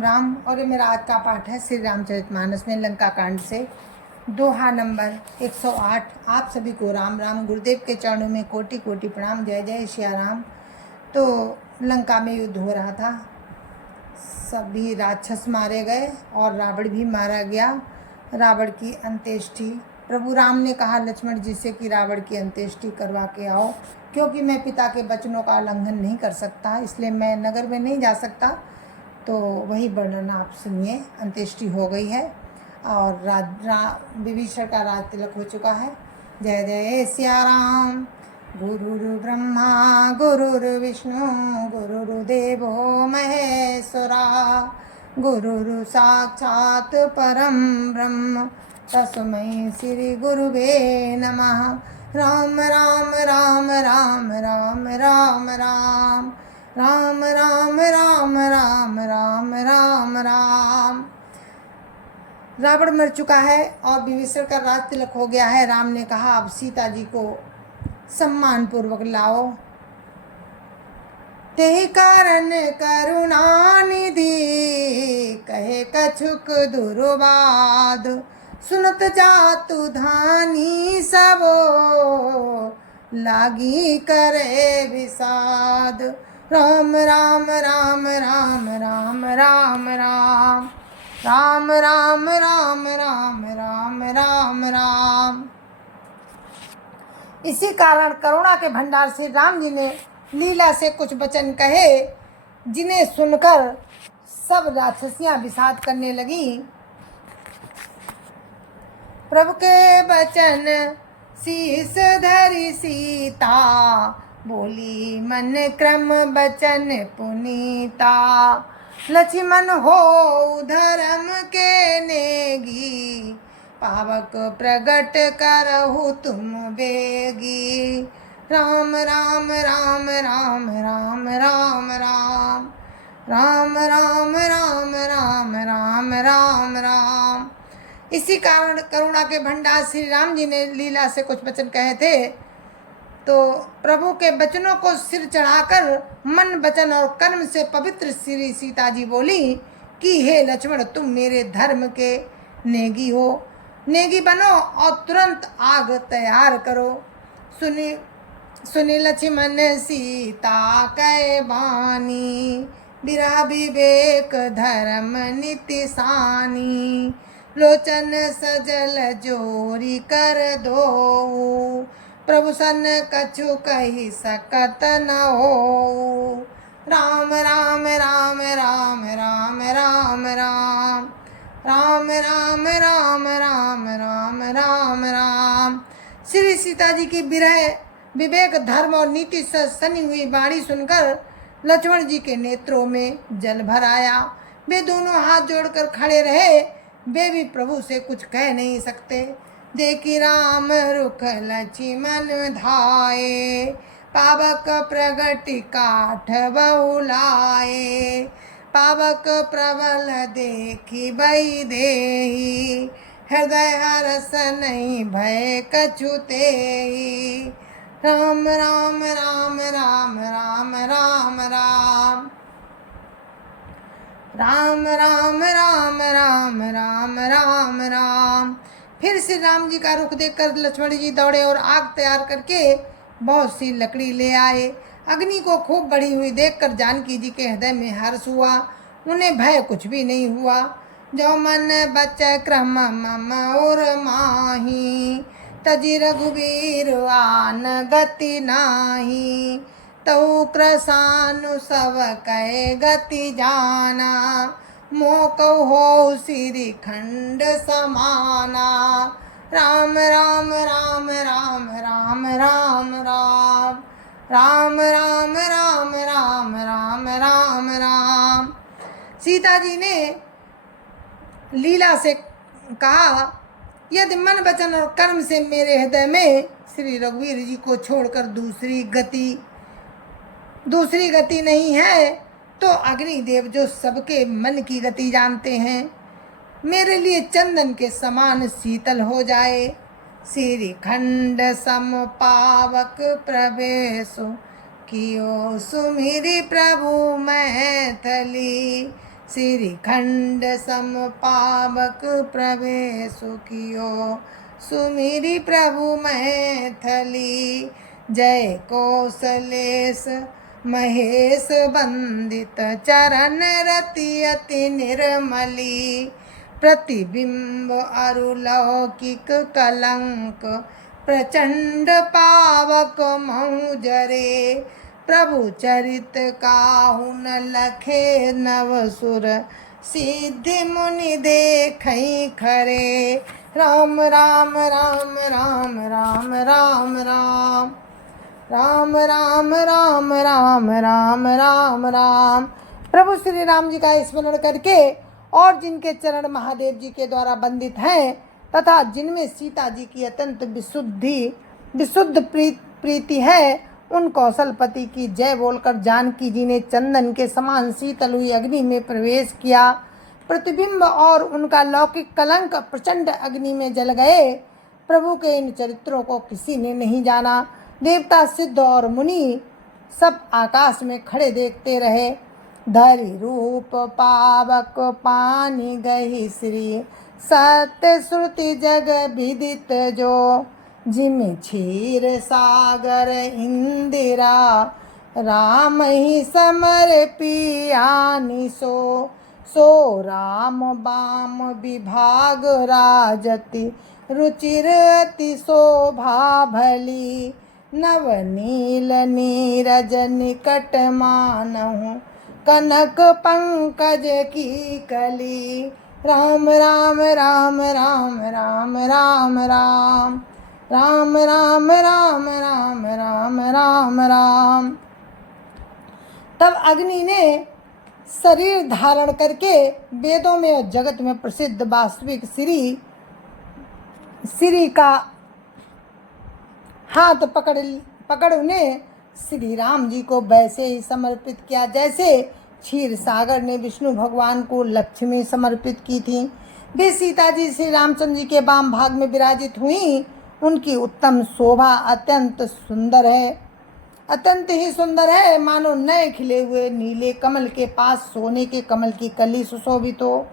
राम। और ये मेरा आज का पाठ है श्री रामचरितमानस में लंका कांड से दोहा नंबर 108। आप सभी को राम राम। गुरुदेव के चरणों में कोटि कोटि प्रणाम। जय जय सिया राम। तो लंका में युद्ध हो रहा था, सभी राक्षस मारे गए और रावण भी मारा गया। रावण की अंत्येष्टि प्रभु राम ने कहा लक्ष्मण जी से कि रावण की अंत्येष्टि करवा के आओ, क्योंकि मैं पिता के वचनों का उल्लंघन नहीं कर सकता, इसलिए मैं नगर में नहीं जा सकता। तो वही वर्णन आप सुनिए। अंत्येष्टि हो गई है और विभीषण का राज तिलक हो चुका है। जय जय सिया राम। गुरुर् ब्रह्मा गुरुर्विष्णु गुरुर्देवो महेश्वरा, गुरुर् साक्षात् परम ब्रह्म तस्मै श्री गुरुवे नमः। राम राम राम राम राम राम राम राम राम राम राम राम राम राम। रावण मर चुका है और विभीषण का राज तिलक हो गया है। राम ने कहा अब सीता जी को सम्मान पूर्वक लाओ। तेहि कारण करुणा निधि कहे कछुक दुर्वाद, सुनत जातु धानी सबो लागी करे विषाद। राम राम राम राम राम राम राम राम राम राम राम राम राम राम। इसी कारण करुणा के भंडार से राम जी ने लीला से कुछ वचन कहे, जिन्हें सुनकर सब राक्षसियां विषाद करने लगी। प्रभु के वचन शीस धरि सीता, बोली मन क्रम वचन पुनीता। लक्ष्मण हो धर्म के नेगी, पावक प्रगट करहु तुम बेगी। राम राम राम राम राम राम राम राम राम राम राम राम राम राम। इसी कारण करुणा के भंडार श्री राम जी ने लीला से कुछ वचन कहे थे। तो प्रभु के वचनों को सिर चढ़ाकर मन वचन और कर्म से पवित्र श्री सीता जी बोली कि हे लक्ष्मण, तुम मेरे धर्म के नेगी हो, नेगी बनो और तुरंत आग तैयार करो। सुनी लक्ष्मण सीता कै बानी, बिरह विवेक धर्म निति सानी। लोचन सजल जोरी कर दो, प्रभु सन कछु कही सकत न हो। राम राम राम राम राम राम राम राम राम राम राम राम राम राम। श्री सीता जी की विरह विवेक धर्म और नीति से सनी हुई वाणी सुनकर लक्ष्मण जी के नेत्रों में जल भर आया। वे दोनों हाथ जोड़कर खड़े रहे, वे भी प्रभु से कुछ कह नहीं सकते। देखी राम रुख लक्ष्मण धाये, पावक प्रगति काठ बहुलाए। पावक प्रबल देखी बई देही, हृदय हरस नहीं भय कछु तेहि। राम राम राम राम राम राम राम राम राम राम राम राम राम राम। फिर श्री राम जी का रुख देखकर लक्ष्मण जी दौड़े और आग तैयार करके बहुत सी लकड़ी ले आए। अग्नि को खूब बढ़ी हुई देखकर जानकी जी के हृदय में हर्ष हुआ, उन्हें भय कुछ भी नहीं हुआ। जो मन बच क्रम मम और माही, तजी रघुवीर आन गति नाही। तऊ कृसानु सब कहे गति जाना, मोह कहु हो श्री खंड समाना। राम राम राम राम राम राम राम राम राम राम राम राम राम राम। सीता जी ने लीला से कहा, यदि मन वचन और कर्म से मेरे हृदय में श्री रघुवीर जी को छोड़कर दूसरी गति नहीं है, तो अग्निदेव जो सबके मन की गति जानते हैं, मेरे लिए चंदन के समान शीतल हो जाए। श्री खंड सम पावक प्रवेशो, कियो सुमिरि प्रभु मैथिली। श्रीखंड सम पावक प्रवेश कियो सुमिरी प्रभु मैथिली जय कौशलेश महेश वंदित चरण रति अति निर्मली प्रतिबिंब अरुलौकिक कलंक प्रचंड पावक मौजरे प्रभु चरित काहु न लखे नवसुर सिद्धि मुनि देखई खरे राम राम राम राम राम राम राम राम राम राम राम राम राम राम। प्रभु श्री राम जी का स्मरण करके और जिनके चरण महादेव जी के द्वारा बंदित हैं तथा जिनमें सीता जी की अत्यंत विशुद्ध प्रीति है, उन कौशलपति की जय बोलकर जानकी जी ने चंदन के समान शीतल हुई अग्नि में प्रवेश किया। प्रतिबिंब और उनका लौकिक कलंक प्रचंड अग्नि में जल गए। प्रभु के इन चरित्रों को किसी ने नहीं जाना। देवता सिद्ध और मुनि सब आकाश में खड़े देखते रहे। धरि रूप पावक पानी गही श्री सत्य श्रुति जग विदित जो जिम क्षीर सागर इंदिरा राम ही समर पियानी सो राम बाम विभाग राजति रुचिर अति शोभा भली नवनील नीरज निकट मानहु कनक पंकज की कली राम राम राम राम राम राम राम राम राम राम राम राम राम राम। तब अग्नि ने शरीर धारण करके वेदों में और जगत में प्रसिद्ध वास्तविक श्री का हाथ पकड़ उन्हें श्री राम जी को वैसे ही समर्पित किया जैसे क्षीर सागर ने विष्णु भगवान को लक्ष्मी समर्पित की थी। वे सीता जी श्री रामचंद्र जी के वाम भाग में विराजित हुई। उनकी उत्तम शोभा अत्यंत ही सुंदर है, मानो नए खिले हुए नीले कमल के पास सोने के कमल की कली सुशोभित हो।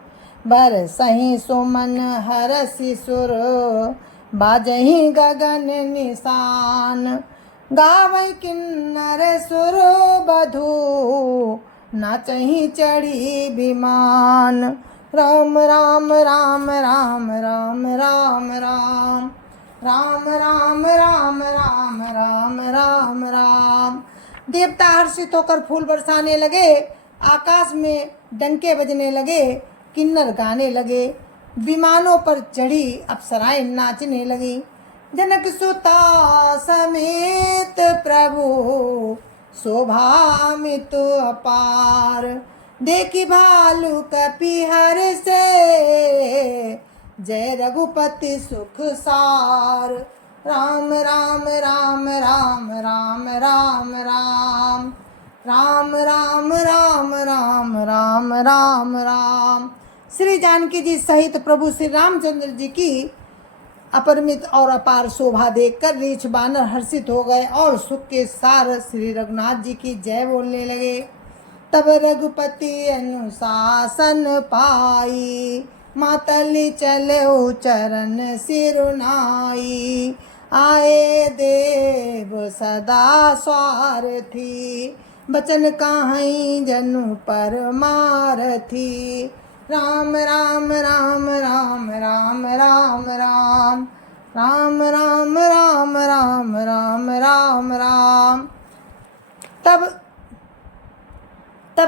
बर सही सुमन हरसि सुर बाजही गगन निशान गावै किन्नर सुर बधू नाचही चढ़ी विमान राम राम राम राम राम राम राम राम राम राम राम राम राम राम। देवता हर्षित होकर फूल बरसाने लगे, आकाश में डंके बजने लगे, किन्नर गाने लगे, विमानों पर चढ़ी अप्सराएं नाचने लगी। जनक सुता समेत प्रभु शोभामित अपार देखी भालू कपिहर से जय रघुपति सुख सार राम राम राम राम राम राम राम राम राम राम राम राम राम राम। श्री जानकी जी सहित प्रभु श्री रामचंद्र जी की अपरिमित और अपार शोभा देखकर रीछ बानर हर्षित हो गए और सुख के सार श्री रघुनाथ जी की जय बोलने लगे। तब रघुपति अनुशासन पाई मातली चले चरण सिरुनाई आए देव सदा स्वार्थी बचन काहीं जनु परमारथी राम राम राम राम राम राम राम राम राम राम राम राम राम राम। तब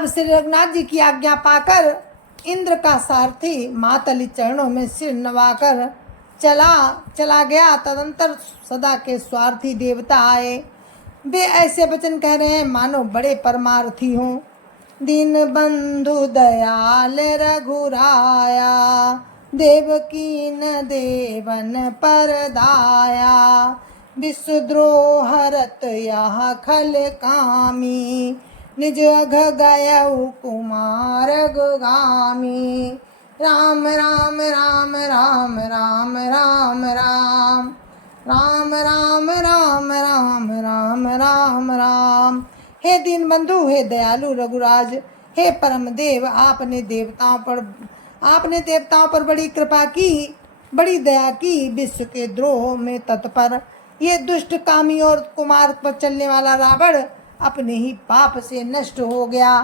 श्री रघुनाथ जी की आज्ञा पाकर इंद्र का सारथी मातली चरणों में सिर नवाकर चला गया। तदंतर सदा के स्वार्थी देवता आए। वे ऐसे वचन कह रहे हैं मानो बड़े परमार्थी हों। दीन बंधु दयाल रघुराया देवकी न देवन पर दाया विश्वद्रोहरत यह खल कामी निज अघ गयउ कुमार गुगामी राम राम राम राम राम राम राम राम राम राम राम राम राम राम। हे दीन बंधु, हे दयालु रघुराज, हे परम देव, आपने देवताओं पर बड़ी कृपा की, बड़ी दया की। विश्व के द्रोह में तत्पर ये दुष्ट कामी और कुमार्ग पर चलने वाला रावण अपने ही पाप से नष्ट हो गया।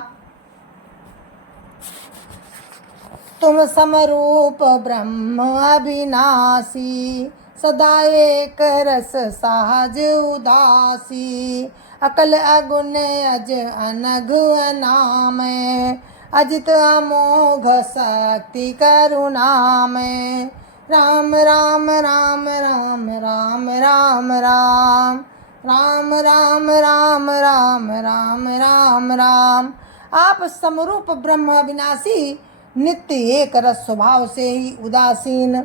तुम समरूप ब्रह्म अविनाशी, सदा एक रस सहज उदासी। अकल अगुण अज अनघ अनामय, अजित अमोघ शक्ति करुणामय। राम राम राम राम राम राम राम राम राम राम राम राम राम राम। आप समरूप ब्रह्म अविनाशी, नित्य एक रस स्वभाव से ही उदासीन,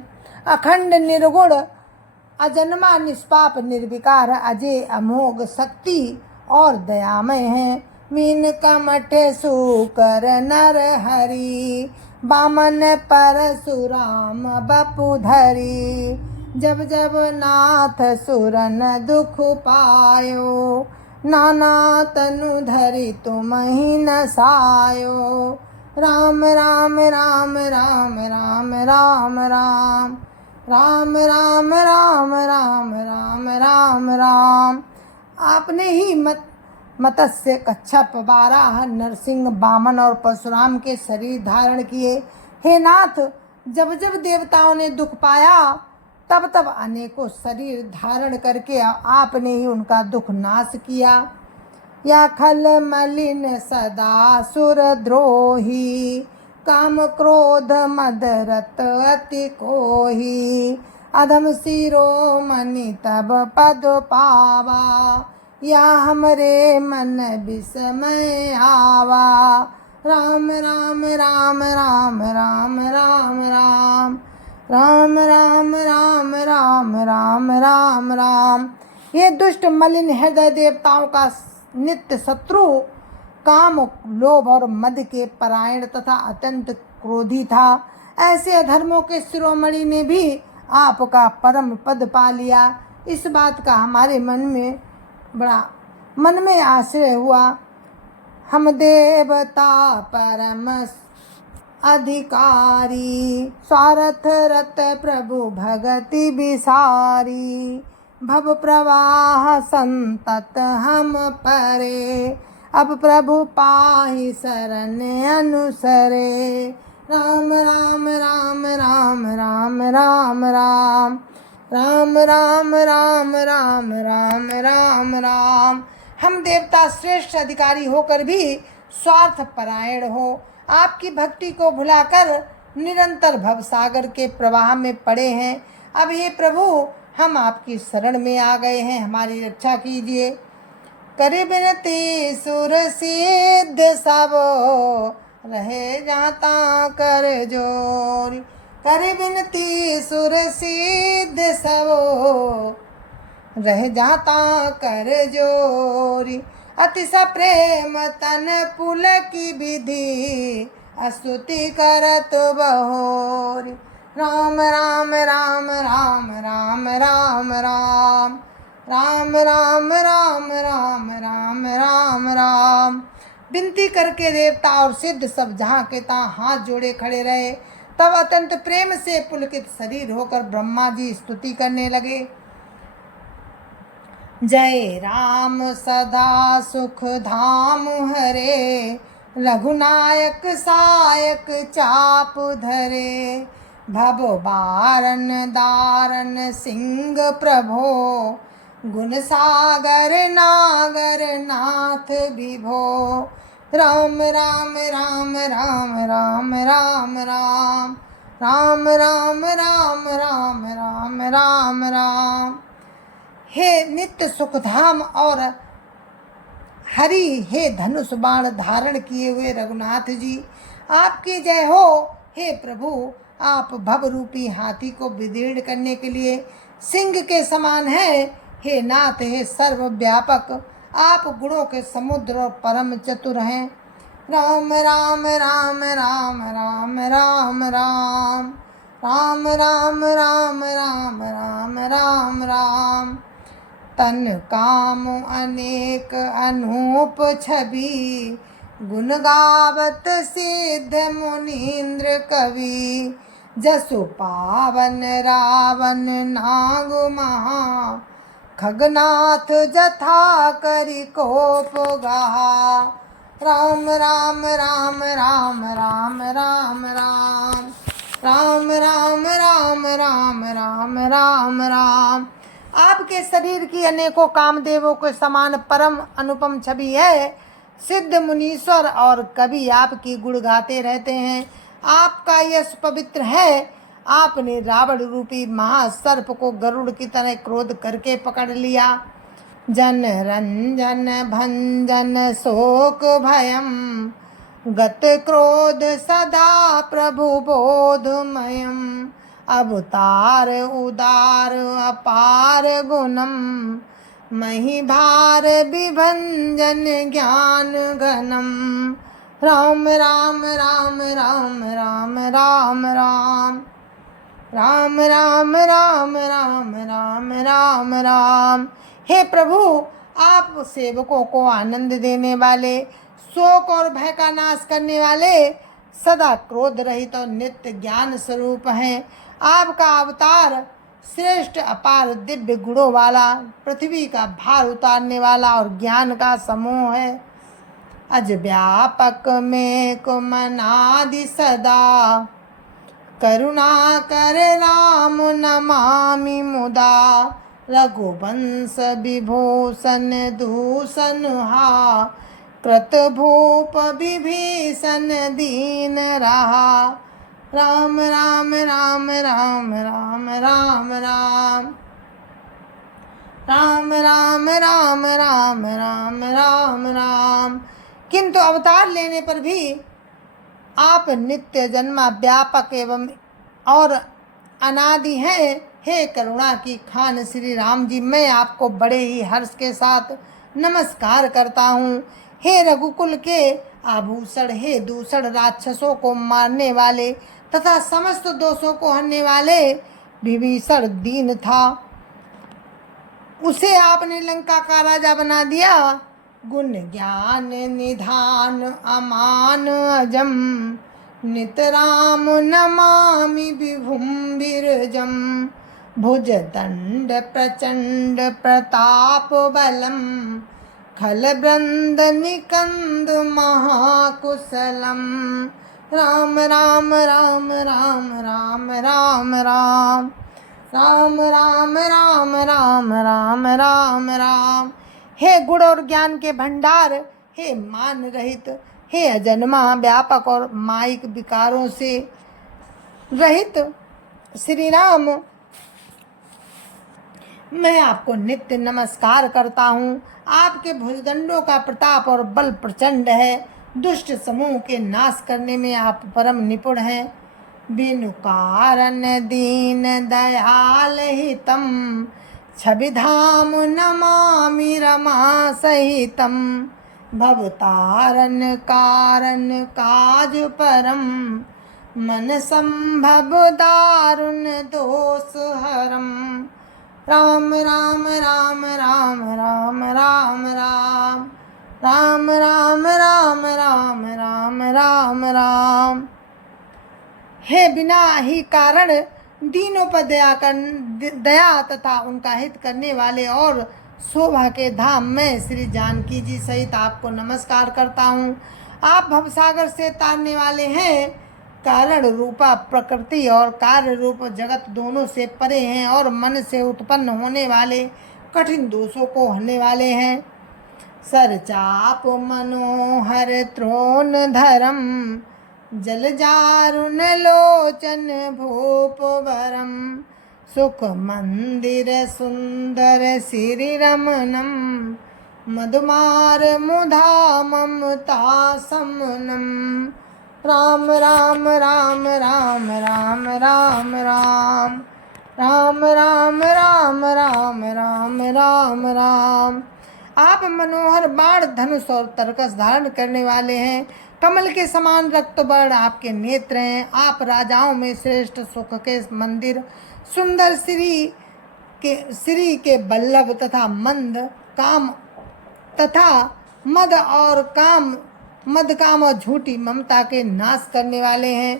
अखंड निर्गुण, अजन्मा निष्पाप निर्विकार, अजय अमोघ शक्ति और दयामय हैं। मीन कमठ सुकर नर हरि, बामन परशुराम बपुधरी। जब जब नाथ सुरन दुख पायो, नाना तनु धरि तुम ही नसायो। राम राम राम राम राम राम राम राम राम राम राम राम राम राम। आपने ही मत्स्य, कच्छप, वाराह, नरसिंह, वामन और परशुराम के शरीर धारण किए। हे नाथ, जब जब देवताओं ने दुख पाया तब तब अनेकों शरीर धारण करके आपने ही उनका दुख नाश किया। या खल मलिन सदा सुर द्रोही, काम क्रोध मद रत अति कोही। अधम शिरोमणि तब पद पावा, या हमरे मन विस्मय आवा। राम राम राम राम राम राम राम राम राम राम राम राम राम राम। ये दुष्ट मलिन हृदय देवताओं का नित्य शत्रु, काम, लोभ और मद के परायण तथा अत्यंत क्रोधी था। ऐसे अधर्मों के शिरोमणि ने भी आपका परम पद पा लिया। इस बात का हमारे मन में आश्चर्य हुआ। हम देवता परम अधिकारी, स्वार्थ रत प्रभु भगति विसारी। भव प्रवाह संतत हम परे, अब प्रभु पाहि शरण अनुसरे। राम राम राम राम राम राम राम राम राम राम राम राम राम राम। हम देवता श्रेष्ठ अधिकारी होकर भी स्वार्थ परायण हो, आपकी भक्ति को भुलाकर निरंतर भवसागर के प्रवाह में पड़े हैं। अब हे प्रभु, हम आपकी शरण में आ गए हैं, हमारी रक्षा कीजिए। करे बिनती सुर सिद्ध सब, रहे जाता कर जोरी। करे बिनती सुर सिद्ध सब, रह जाता कर जोरी। अतिश प्रेम तन पुल की विधि, स्तुति करत बहोरी। राम राम राम राम राम राम राम राम राम राम राम राम राम राम। विनती करके देवता और सिद्ध सब जहाँ के तहाँ हाथ जोड़े खड़े रहे। तब अत्यंत प्रेम से पुलकित शरीर होकर ब्रह्मा जी स्तुति करने लगे। जय राम सदा सुख धाम हरे, रघुनायक सायक चाप धरे। भव बारन दारन सिंह प्रभो, गुण सागर नागर नाथ विभो। राम राम राम राम राम राम राम राम राम राम राम राम राम राम। हे नित्य सुखधाम और हरि, हे धनुष बाण धारण किए हुए रघुनाथ जी, आपकी जय हो। हे प्रभु, आप भव रूपी हाथी को विदीर्ण करने के लिए सिंह के समान हैं। हे नाथ, हे सर्वव्यापक, आप गुणों के समुद्र और परम चतुर हैं। राम राम राम राम राम राम राम राम राम राम राम राम राम राम। तन काम अनेक अनूप छवि, गुण गावत सिद्ध मुनीन्द्र कवि, जसु पावन रावण नाग महा, खगनाथ जथा करि कोप गहा। राम राम राम राम राम राम राम राम राम राम राम राम राम राम। आपके शरीर की अनेकों कामदेवों के समान परम अनुपम छवि है। सिद्ध मुनीश्वर और कवि आपकी गुण गाते रहते हैं। आपका यश पवित्र है। आपने रावण रूपी महासर्प को गरुड़ की तरह क्रोध करके पकड़ लिया। जन रंजन भंजन शोक भयम, गत क्रोध सदा प्रभु बोधमयम। अवतार उदार अपार गुणम, मही भार विभंजन ज्ञान घनम। राम राम राम राम राम राम राम राम राम राम राम राम राम राम। हे प्रभु, आप सेवकों को आनंद देने वाले, शोक और भय का नाश करने वाले, सदा क्रोध रहित और नित्य ज्ञान स्वरूप हैं। आपका अवतार श्रेष्ठ अपार दिव्य गुणों वाला, पृथ्वी का भार उतारने वाला और ज्ञान का समूह है। अज व्यापक में कुमनादि सदा, करुणा कर राम नमामि मुदा। रघुवंश विभूषण दूषण हा, कृत भूप विभीषण दीन रहा। राम राम राम राम राम राम राम राम राम राम राम राम राम राम। किंतु अवतार लेने पर भी आप नित्य जन्मा व्यापक एवं और अनादि हैं। हे करुणा की खान श्री राम जी, मैं आपको बड़े ही हर्ष के साथ नमस्कार करता हूँ। हे रघुकुल के आभूषण, हे दूषण राक्षसों को मारने वाले तथा समस्त दोषों को हरने वाले विभीषण दीन था, उसे आपने लंका का राजा बना दिया। गुण ज्ञान निधान अमान अजम, नित राम नमामि विभुम विरजम। भुज दंड प्रचंड प्रताप बलम, खल बृंद निकंद महाकुशलम। राम राम राम राम राम राम राम राम राम राम राम राम राम राम। हे गुण और ज्ञान के भंडार, हे मान रहित, हे अजन्मा व्यापक और माइक विकारों से रहित श्री राम, मैं आपको नित्य नमस्कार करता हूँ। आपके भुजदंडों का प्रताप और बल प्रचंड है। दुष्ट समूह के नाश करने में आप परम निपुण हैं। बिनु कारण दीन दयाल हितम, छविधाम नमामि रमा सहितम। भवतारण कारण काज परम, मन संभव दारुण दोष हरम। राम राम राम राम राम राम राम राम राम राम राम राम राम राम। हे बिना ही कारण दीनों पर दया तथा उनका हित करने वाले और शोभा के धाम में श्री जानकी जी सहित आपको नमस्कार करता हूँ। आप भवसागर से तारने वाले हैं। कारण रूपा प्रकृति और कार्य रूप जगत दोनों से परे हैं और मन से उत्पन्न होने वाले कठिन दोषों को हरने वाले हैं। सर चाप मनोहर त्रोण धरम, जल जारुन लोचन भूप वरम। सुख मंदिर सुंदर श्री रमनम, मधुमार मुधा ममता समनम। राम राम राम राम राम राम राम राम राम राम राम राम राम राम। आप मनोहर बाण धनुष और तरकस धारण करने वाले हैं। कमल के समान रक्त वर्ण आपके नेत्र हैं। आप राजाओं में श्रेष्ठ सुख के मंदिर, सुंदर श्री के बल्लभ तथा मंद काम तथा मद और काम मदकाम और झूठी ममता के नाश करने वाले हैं।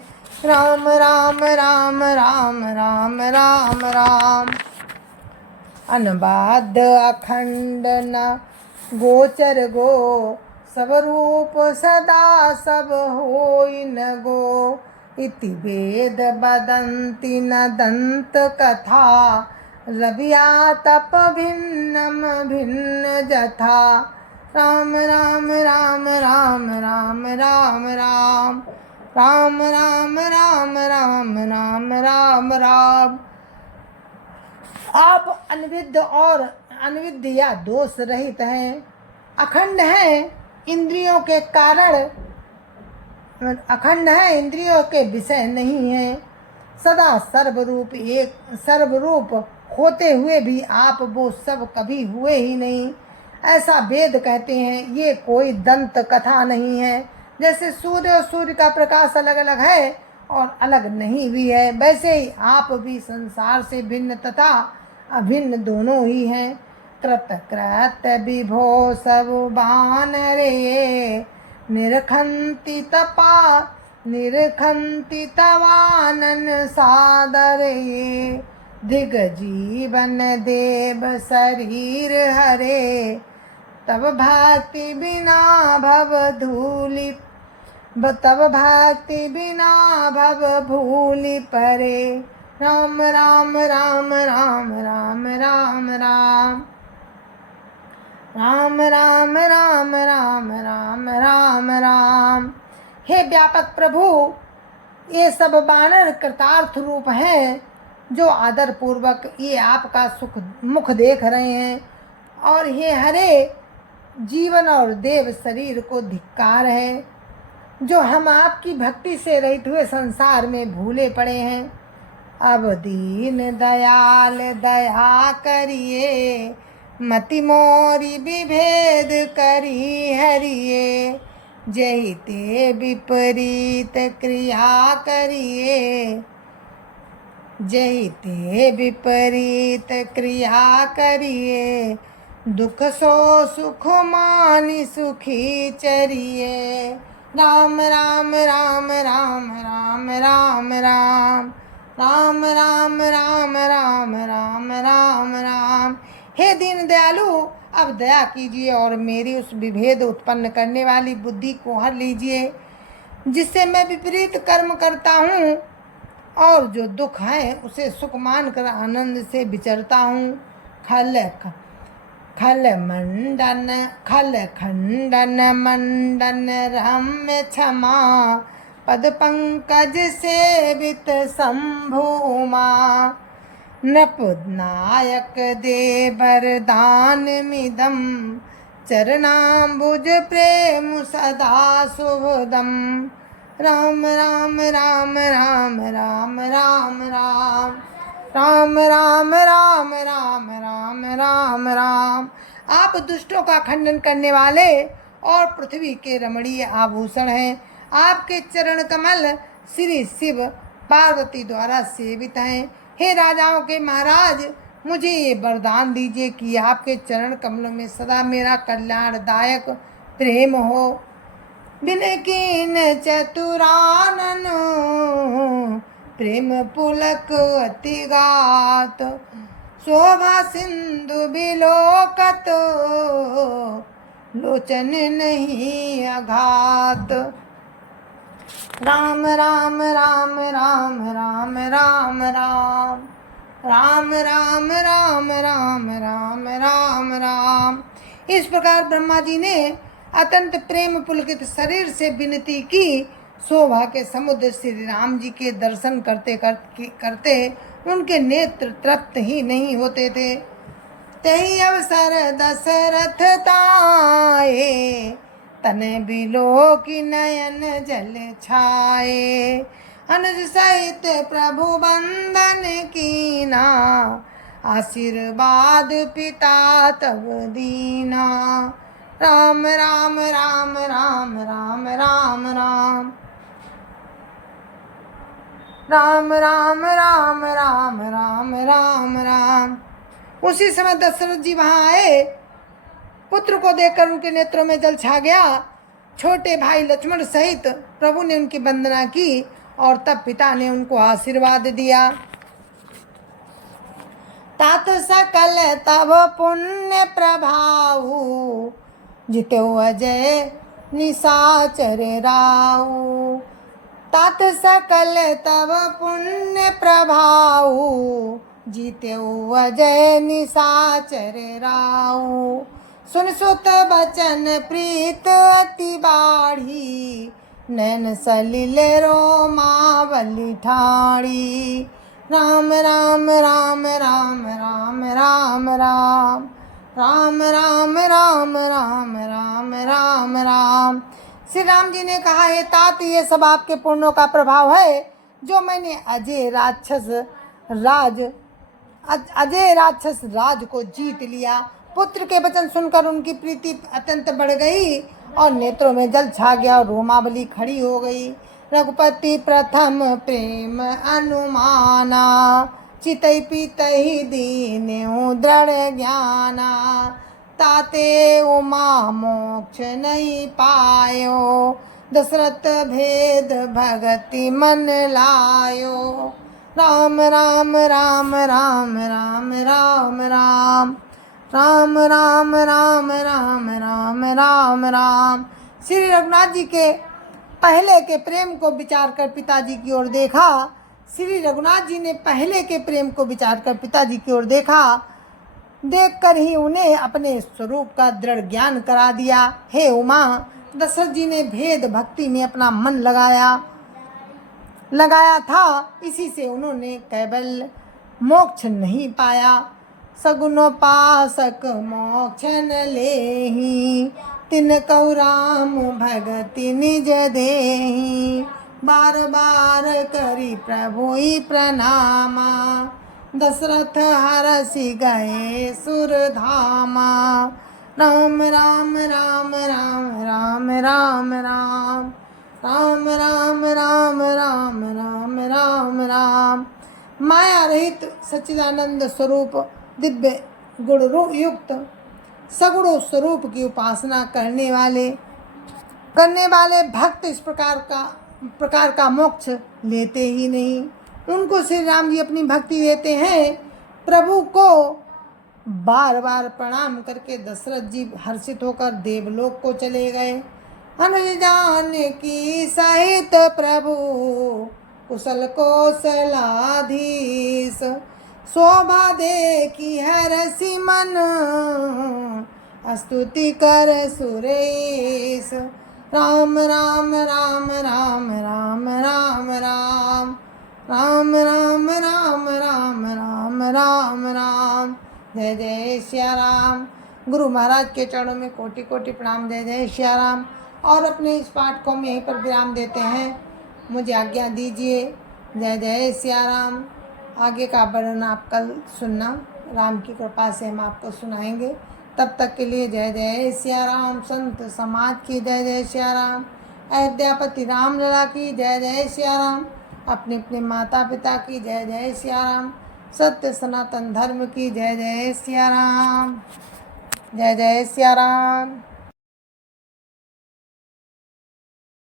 राम राम राम राम राम राम राम। अनबाध अखंड न गोचर गो, सब रूप सदा सब होई न गो। इति वेद बदंती न दंत कथा, रविया तप भिन्नम भिन्न जथा। राम राम राम राम राम राम राम राम राम राम राम राम राम राम। आप अनविद्ध और अनविद्ध या दोष रहित हैं, अखंड हैं, इंद्रियों के कारण अखंड है, इंद्रियों के विषय नहीं है। सदा सर्वरूप होते हुए भी आप वो सब कभी हुए ही नहीं, ऐसा वेद कहते हैं। ये कोई दंत कथा नहीं है। जैसे सूर्य और सूर्य का प्रकाश अलग अलग है और अलग नहीं भी है, वैसे ही आप भी संसार से भिन्न तथा अभिन्न दोनों ही हैं। कृत कृत विभो सब बानरे, निरखंति तपा निरखंति तवानन सादरे। दिग जीवन देव शरीर हरे, तब भक्ति बिना भव धूलि तब भक्ति बिना भव भूलि परे। राम राम राम राम राम राम राम राम राम राम राम राम राम राम। हे व्यापक प्रभु, ये सब बानर कृतार्थ रूप हैं, जो आदर पूर्वक ये आपका मुख देख रहे हैं। और हे हरे, जीवन और देव शरीर को धिक्कार है, जो हम आपकी भक्ति से रहित हुए संसार में भूले पड़े हैं। अब दीन दयाल दया करिए, मति मोरी विभेद करी हरिये। जहि ते विपरीत क्रिया करिए, जहि ते विपरीत क्रिया करिए। दुख सो सुख मानि सुखी चरिए। राम राम राम राम राम राम राम राम राम राम राम राम राम राम। हे दीन दयालु, अब दया कीजिए और मेरी उस विभेद उत्पन्न करने वाली बुद्धि को हर लीजिए, जिससे मैं विपरीत कर्म करता हूँ और जो दुख है उसे सुख मानकर आनंद से विचरता हूँ। खल खंडन मंडन रम्य क्षमा, पद पंकज सेवित शंभु उमा। नृप नायक दे वरदान मिदम, चरणाम्बुज प्रेम सदा शुभदम। राम राम राम राम राम राम राम राम राम राम राम राम राम राम। आप दुष्टों का खंडन करने वाले और पृथ्वी के रमणीय आभूषण हैं। आपके चरण कमल श्री शिव पार्वती द्वारा सेवित हैं। हे राजाओं के महाराज, मुझे ये वरदान दीजिए कि आपके चरण कमलों में सदा मेरा कल्याणदायक प्रेम हो। बिन कीन चतुरानन, प्रेम पुलक अति गात। शोभा सिंधु बिलोकत, लोचन नहीं अघात। राम राम राम राम राम राम राम राम राम राम राम राम राम राम। इस प्रकार ब्रह्मा जी ने अत्यंत प्रेम पुलकित शरीर से विनती की। शोभा के समुद्र श्री राम जी के दर्शन करते करते उनके नेत्र तृप्त ही नहीं होते थे। तही अवसर दशरथ ताए, तने बिलो की नयन जल छाए। अनुज सहित प्रभु बंदन कीना, आशीर्वाद पिता तब दीना। राम राम राम राम राम राम राम राम राम राम राम राम राम राम। उसी समय दशरथ जी वहाँ आए। पुत्र को देखकर उनके नेत्रों में जल छा गया। छोटे भाई लक्ष्मण सहित प्रभु ने उनकी वंदना की और तब पिता ने उनको आशीर्वाद दिया। तात सकल तब पुण्य प्रभाऊ, जितेऊ अजय निशाचर राऊ। तात सकल तब पुण्य प्रभाऊ, जीतेऊ अजय निशाचर राऊ। सुन सुत बचन प्रीत अति बाढ़ी, नैन सलिल रोमावली ठाड़ी। राम राम राम राम राम राम राम राम राम राम राम राम राम राम। श्री राम जी ने कहा, हे तात, ये सब आपके पुण्यों का प्रभाव है जो मैंने अजय राक्षस राज को जीत लिया। पुत्र के वचन सुनकर उनकी प्रीति अत्यंत बढ़ गई और नेत्रों में जल छा गया और रोमावली खड़ी हो गई। रघुपति प्रथम प्रेम अनुमाना, चितई पीतई दीन्यु दृढ़ ज्ञाना। ताते उमा मोक्ष नहीं पायो, दशरथ भेद भगति मन लायो। राम राम राम राम राम राम राम राम राम राम राम राम राम राम। श्री रघुनाथ जी के पहले के प्रेम को विचार कर पिताजी की ओर देखा। श्री रघुनाथ जी ने पहले के प्रेम को विचार कर पिताजी की ओर देखा। देखकर ही उन्हें अपने स्वरूप का दृढ़ ज्ञान करा दिया। हे उमा, दशरथ जी ने भेद भक्ति में अपना मन लगाया था, इसी से उन्होंने केवल मोक्ष नहीं पाया। सगुनोपासक मोक्ष न लेहि, तिन कौ राम भगति निज देहि। बार बार करी प्रभु ही प्रणामा, दशरथ हरसि गए सुरधामा। राम राम राम राम राम राम राम राम राम राम राम राम राम राम। माया रहित सच्चिदानंद स्वरूप दिव्य गुण युक्त सगुण स्वरूप की उपासना करने वाले भक्त इस प्रकार का मोक्ष लेते ही नहीं। उनको श्री राम जी अपनी भक्ति देते हैं। प्रभु को बार बार प्रणाम करके दशरथ जी हर्षित होकर देवलोक को चले गए। अनुज जानकी सहित प्रभु कुशल कौशलाधीश, शोभा देखी हरसि मन स्तुति कर सुरेश। राम राम राम राम राम राम राम राम राम राम राम राम राम राम। जय जय श्या राम। गुरु महाराज के चरणों में कोटि कोटि प्रणाम। जय जय श्या राम। और अपने इस पाठ को हम यहीं पर विराम देते हैं। मुझे आज्ञा दीजिए। जय जय श्या राम। आगे का वर्णन आप कल सुनना, राम की कृपा से हम आपको सुनाएंगे। तब तक के लिए जय जय श्या राम। संत समाज की जय जय श्या राम। अयोध्यापति राम लला की जय जय श्या राम। अपने अपने माता पिता की जय जय श्या राम। सत्य सनातन धर्म की जय जय श्या राम। जय जय श्या राम।